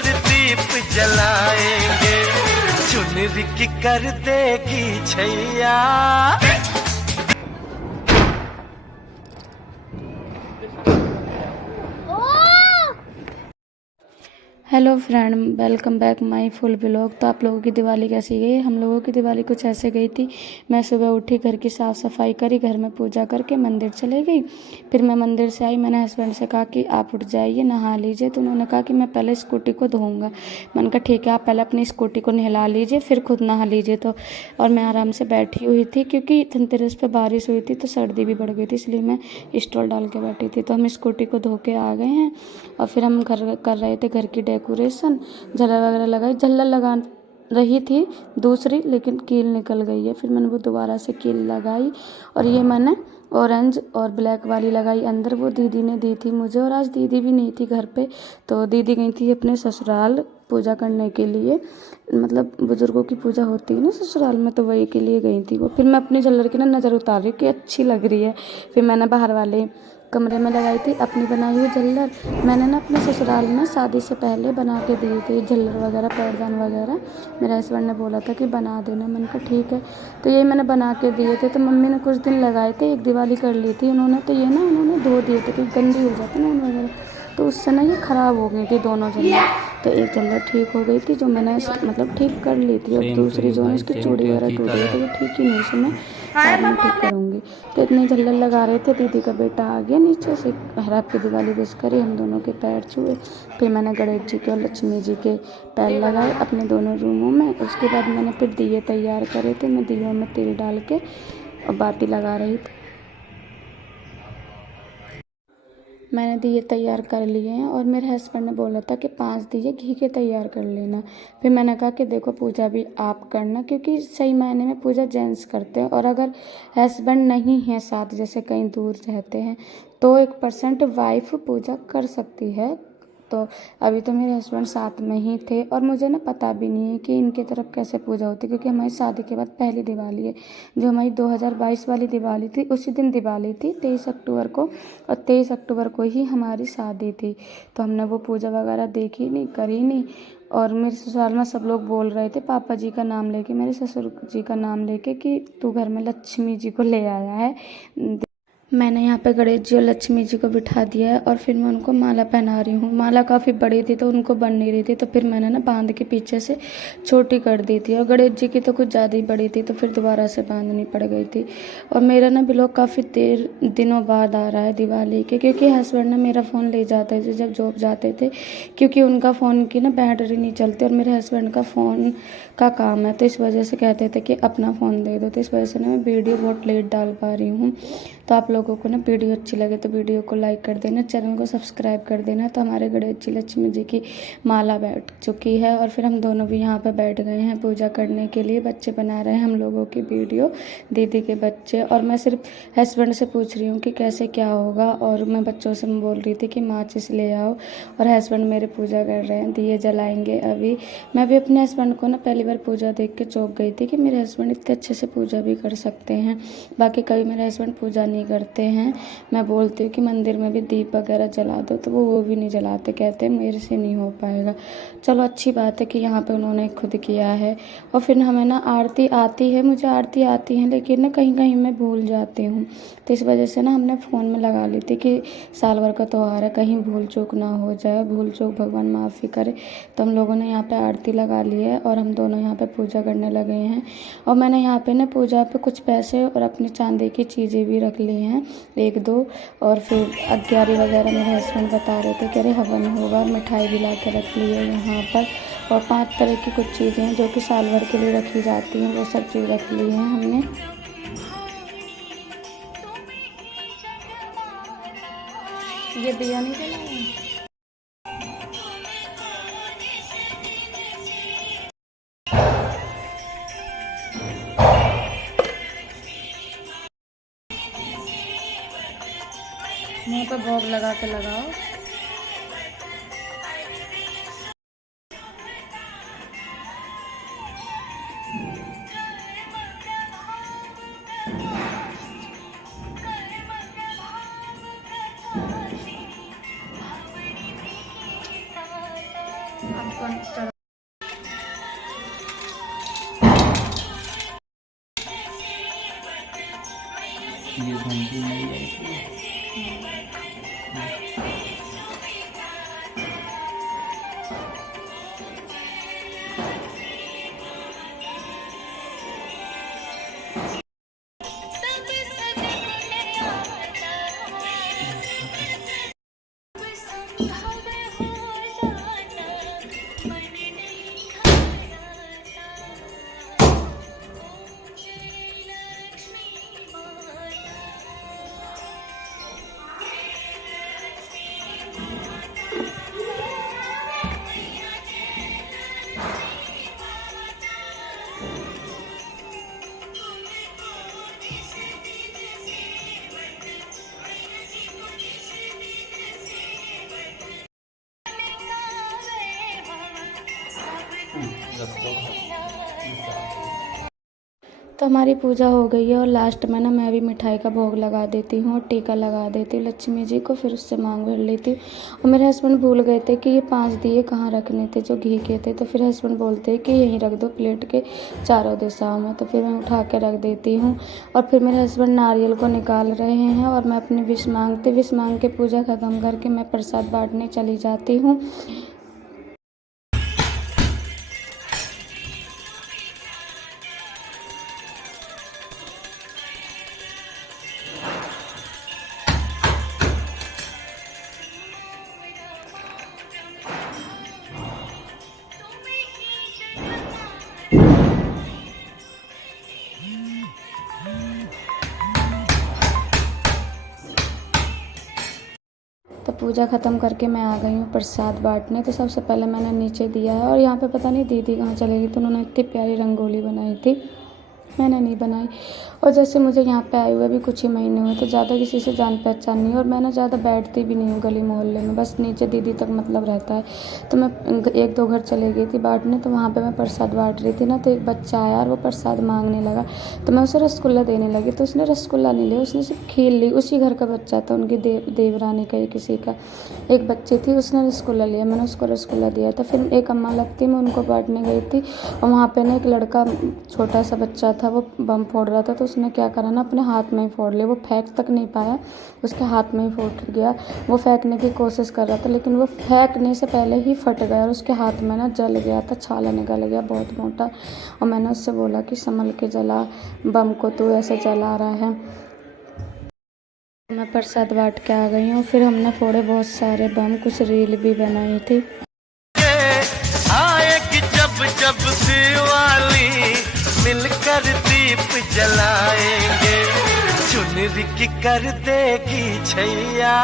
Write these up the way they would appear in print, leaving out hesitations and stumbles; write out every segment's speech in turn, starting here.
पर दीप जलाएंगे, चुनरी की कर देगी छैया। Hello friend, welcome back my full blog. तो आप लोगों की दिवाली कैसी गई? हम लोगों की दिवाली कुछ ऐसे गई थी। मैं सुबह उठी, घर की साफ़ सफाई करी, घर में पूजा करके मंदिर चले गई। फिर मैं मंदिर से आई, मैंने हस्बैंड से कहा कि आप उठ जाइए, नहा लीजिए। तो उन्होंने कहा कि मैं पहले स्कूटी को धोऊंगा। मैंने कहा ठीक है, आप पहले अपनी स्कूटी को नहला लीजिए, फिर खुद नहा लीजिए। तो और मैं आराम से बैठी हुई थी, क्योंकि धनतेरस पर बारिश हुई थी तो सर्दी भी बढ़ गई थी, इसलिए मैं स्टॉल डाल के बैठी थी। तो हम स्कूटी को धो के आ गए हैं और फिर हम घर कर रहे थे घर की डेकोरेशन। झलर वगैरह लगाई, झल्लर लगा रही थी दूसरी, लेकिन कील निकल गई है। फिर मैंने वो दोबारा से कील लगाई और ये मैंने ऑरेंज और ब्लैक वाली लगाई अंदर। वो दीदी ने दी थी मुझे, और आज दीदी भी नहीं थी घर पे। तो दीदी गई थी अपने ससुराल पूजा करने के लिए, मतलब बुजुर्गों की पूजा होती है ना ससुराल में, तो वही के लिए गई थी वो। फिर मैं अपनी झल्लर की ना नज़र उतार रही कि अच्छी लग रही है। फिर मैंने बाहर वाले कमरे में लगाई थी अपनी बनाई हुई झल्लर। मैंने ना अपने ससुराल में शादी से पहले बना के दी थी झल्लर वगैरह, पैरदान वगैरह। मेरे हस्बैंड ने बोला था कि बना देना, मैंने कहा ठीक है। तो ये मैंने बना के दिए थे। तो मम्मी ने कुछ दिन लगाए थे, एक दिवाली कर ली थी उन्होंने। तो ये ना उन्होंने धो दिए थे, क्योंकि गंदी हो जाती ना ऊन वगैरह, तो उससे ना ये ख़राब हो गई थी दोनों झल्लर। तो एक झल्लर ठीक हो गई थी, जो मैंने मतलब ठीक कर ली थी। अब दूसरी जो है उसकी चूड़ी वगैरह टूट गई, तो वो ठीक ही नहीं, उसमें बाद में ठीक करूँगी। तो इतने झल्लर लगा रहे थे, दीदी का बेटा आ गया नीचे से, हैप्पी दिवाली विश करी, हम दोनों के पैर छुए। फिर मैंने गणेश जी के और लक्ष्मी जी के पैर लगाए अपने दोनों रूमों में। उसके बाद मैंने फिर दिए तैयार करे थे, मैं दियों में तेल डाल के और बाती लगा रही थी। मैंने दिए तैयार कर लिए हैं, और मेरे हस्बैंड ने बोला था कि 5 दिए घी के तैयार कर लेना। फिर मैंने कहा कि देखो पूजा भी आप करना, क्योंकि सही मायने में पूजा जेंट्स करते हैं, और अगर हस्बैंड नहीं है साथ, जैसे कहीं दूर रहते हैं, तो 1% वाइफ पूजा कर सकती है। तो अभी तो मेरे हस्बैंड साथ में ही थे, और मुझे ना पता भी नहीं है कि इनकी तरफ कैसे पूजा होती है, क्योंकि हमारी शादी के बाद पहली दिवाली है। जो हमारी 2022 वाली दिवाली थी, उसी दिन दिवाली थी 23 अक्टूबर को, और 23 अक्टूबर को ही हमारी शादी थी। तो हमने वो पूजा वगैरह देखी नहीं, करी नहीं। और मेरे ससुराल में सब लोग बोल रहे थे पापा जी का नाम लेके, मेरे ससुर जी का नाम लेके, कि तू घर में लक्ष्मी जी को ले आया है। मैंने यहाँ पे गणेश जी और लक्ष्मी जी को बिठा दिया है, और फिर मैं उनको माला पहना रही हूँ। माला काफ़ी बड़ी थी तो उनको बन नहीं रही थी, तो फिर मैंने ना बांध के पीछे से छोटी कर दी थी। और गणेश जी की तो कुछ ज़्यादा ही बड़ी थी, तो फिर दोबारा से बांधनी पड़ गई थी। और मेरा ना ब्लॉग काफ़ी देर दिनों बाद आ रहा है दिवाली के, क्योंकि हस्बैंड ना मेरा फ़ोन ले जाते थे जब जॉब जाते थे, क्योंकि उनका फ़ोन की ना बैटरी नहीं चलती, और मेरे हस्बैंड का फ़ोन का काम है, तो इस वजह से कहते थे कि अपना फ़ोन दे दो। तो इस वजह से ना मैं वीडियो बहुत लेट डाल पा रही हूँ। तो आप लोगों को ना वीडियो अच्छी लगे तो वीडियो को लाइक कर देना, चैनल को सब्सक्राइब कर देना। तो हमारे गणेश जी लक्ष्मी जी की माला बैठ चुकी है, और फिर हम दोनों भी यहाँ पर बैठ गए हैं पूजा करने के लिए। बच्चे बना रहे हैं हम लोगों की वीडियो, दीदी के बच्चे। और मैं सिर्फ हस्बैंड से पूछ रही हूँ कि कैसे क्या होगा, और मैं बच्चों से बोल रही थी कि माचिस ले आओ, और हस्बैंड मेरे पूजा कर रहे हैं, दिए जलाएंगे अभी। मैं भी अपने हस्बैंड को ना पहली बार पूजा देख के चौंक गई थी कि मेरे हस्बैंड इतने अच्छे से पूजा भी कर सकते हैं। बाकी कभी मेरे हस्बैंड पूजा नहीं करते हैं। मैं बोलती हूँ कि मंदिर में भी दीप वगैरह जला दो, तो वो भी नहीं जलाते, कहते हैं मेरे से नहीं हो पाएगा। चलो अच्छी बात है कि यहाँ पे उन्होंने खुद किया है। और फिर हमें ना आरती आती है, मुझे आरती आती है, लेकिन ना कहीं कहीं मैं भूल जाती हूँ। तो इस वजह से ना हमने फ़ोन में लगा ली थी कि साल भर का त्यौहार है, कहीं भूल चूक ना हो जाए, भूल चूक भगवान माफ़ी करे। तो हम लोगों ने यहाँ पे आरती लगा ली है, और हम दोनों यहाँ पे पूजा करने लगे हैं। और मैंने यहाँ पे ना पूजा पे कुछ पैसे और अपनी चांदी की चीज़ें भी रख ली हैं, 1-2। और फिर अग्यारी वगैरह मेरे हस्बैंड बता रहे थे कि अरे हवन होगा, और मिठाई भी ला के रख ली है यहाँ पर। और 5 तरह की कुछ चीज़ें हैं जो कि साल भर के लिए रखी जाती हैं, वो सब चीज़ रख ली हैं हमने। ये दिया नहीं जलाया। मुँह पे भोग लगा के लगाओ। ये घंटी नहीं है। तो हमारी पूजा हो गई है और लास्ट में ना मैं भी मिठाई का भोग लगा देती हूँ और टीका लगा देती हूँ लक्ष्मी जी को, फिर उससे मांग भर लेती हूँ। और मेरे हस्बैंड भूल गए थे कि ये 5 दिए कहाँ रखने थे जो घी के थे, तो फिर हस्बैंड बोलते हैं कि यहीं रख दो प्लेट के चारों दिशाओं में, तो फिर मैं उठा के रख देती हूँ। और फिर मेरे हस्बैंड नारियल को निकाल रहे हैं और मैं अपनी विश मांग के पूजा ख़त्म करके मैं प्रसाद बांटने चली जाती हूँ। तो पूजा ख़त्म करके मैं आ गई हूँ प्रसाद बांटने। तो सबसे पहले मैंने नीचे दिया है और यहाँ पे पता नहीं दीदी कहाँ चली गई, तो उन्होंने इतनी प्यारी रंगोली बनाई थी, मैंने नहीं बनाई। और जैसे मुझे यहाँ पे आए हुए भी कुछ ही महीने हुए, तो ज़्यादा किसी से जान पहचान नहीं है और मैं ना ज़्यादा बैठती भी नहीं हूँ गली मोहल्ले में, बस नीचे दीदी तक मतलब रहता है। तो मैं 1-2 घर चले गई थी बांटने, तो वहाँ पे मैं प्रसाद बांट रही थी ना, तो एक बच्चा आया और वो प्रसाद मांगने लगा, तो मैं उसे रसगुल्ला देने लगी, तो उसने रसगुल्ला नहीं लिया, उसने सिर्फ खीर ली। उसी घर का बच्चा था, उनकी देवरानी का ही किसी का एक बच्ची थी, उसने रसगुल्ला लिया, मैंने उसको रसगुल्ला दिया था। फिर एक अम्मा लगती, मैं उनको बांटने गई थी और वहाँ पे ना एक लड़का छोटा सा बच्चा था, वो बम फोड़ रहा था, तो उसने क्या करा ना अपने हाथ में ही फोड़ लिया। वो फेंक तक नहीं पाया, उसके हाथ में ही फूट गया। वो फेंकने की कोशिश कर रहा था लेकिन वो फेंकने से पहले ही फट गया और उसके हाथ में ना जल गया था, छाला निकल गया बहुत मोटा। और मैंने उससे बोला कि संभल के जला बम को, तू ऐसे जला रहा है। मैं प्रसाद बांट के आ गई हूँ। फिर हमने फोड़े बहुत सारे बम, कुछ रील भी बनाई थी। आएगी जब जब दिवाली मिलकर दीप जलाएंगे, चुनरी की कर देगी छैया।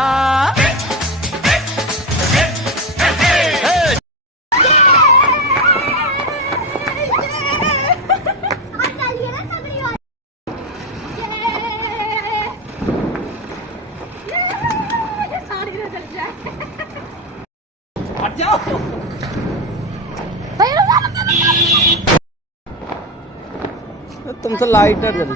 तुमसे लाइटर जल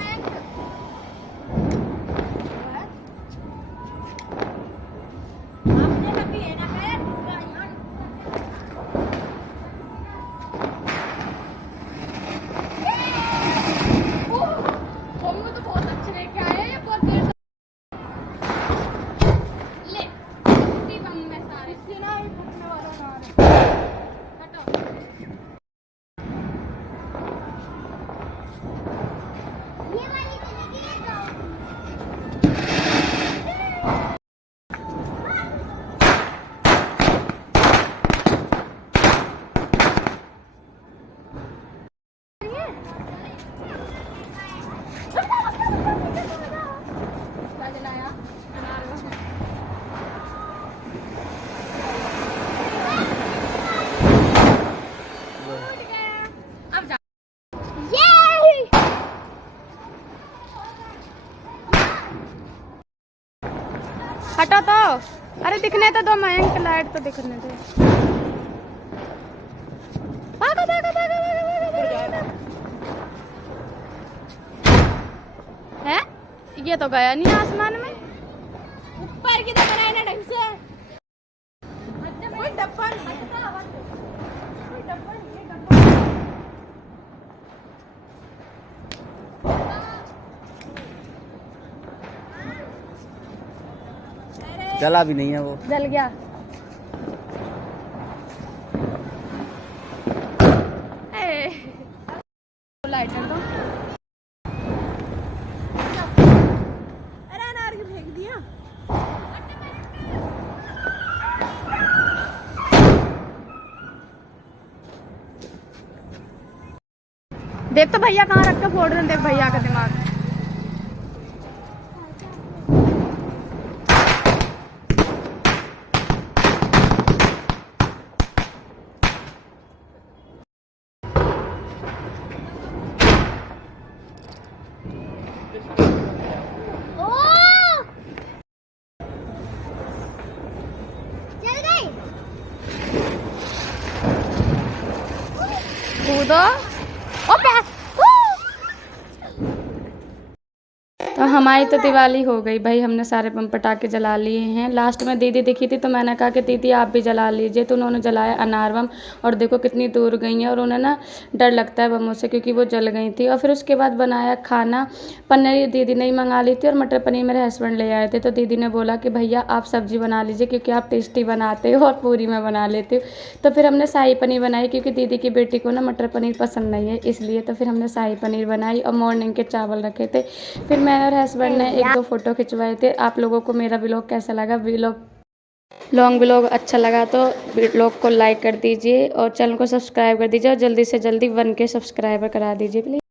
हटा तो, अरे दिखने तो दो, मयंक लाइट तो दिखने दो। भागो भागो भागो भागो। है ये तो गया नहीं आसमान में, ऊपर की तो बनाए ना ढंग से। जला भी नहीं है वो। जल गया। लाइटर दो। अरे अनार क्यों फेंक दिया? देख तो भैया कहाँ रख के फोड़ रहे हैं, देख भैया का दिमाग। कूदो। तो हमारी तो दिवाली हो गई भाई, हमने सारे बम पटाखे जला लिए हैं। लास्ट में दीदी दिखी थी तो मैंने कहा कि दीदी आप भी जला लीजिए, तो उन्होंने जलाया अनार बम। और देखो कितनी दूर गई हैं, और उन्हें ना डर लगता है बमों से क्योंकि वो जल गई थी। और फिर उसके बाद बनाया खाना। पनीर दीदी ने ही मंगा ली थी और मटर पनीर मेरे हस्बैंड ले आए थे। तो दीदी ने बोला कि भैया आप सब्जी बना लीजिए क्योंकि आप टेस्टी बनाते हो और पूरी मैं बना लेती हूँ। तो फिर हमने शाही पनीर बनाई क्योंकि दीदी की बेटी को ना मटर पनीर पसंद नहीं है, इसलिए तो फिर हमने शाही पनीर बनाई। और मॉर्निंग के चावल रखे थे। फिर मैंने और हस्बैंड ने एक दो फोटो खिंचवाए थे। आप लोगों को मेरा व्लॉग कैसा लगा? लॉन्ग व्लॉग अच्छा लगा तो व्लॉग को लाइक कर दीजिए और चैनल को सब्सक्राइब कर दीजिए और जल्दी से जल्दी 1K सब्सक्राइबर करा दीजिए प्लीज़।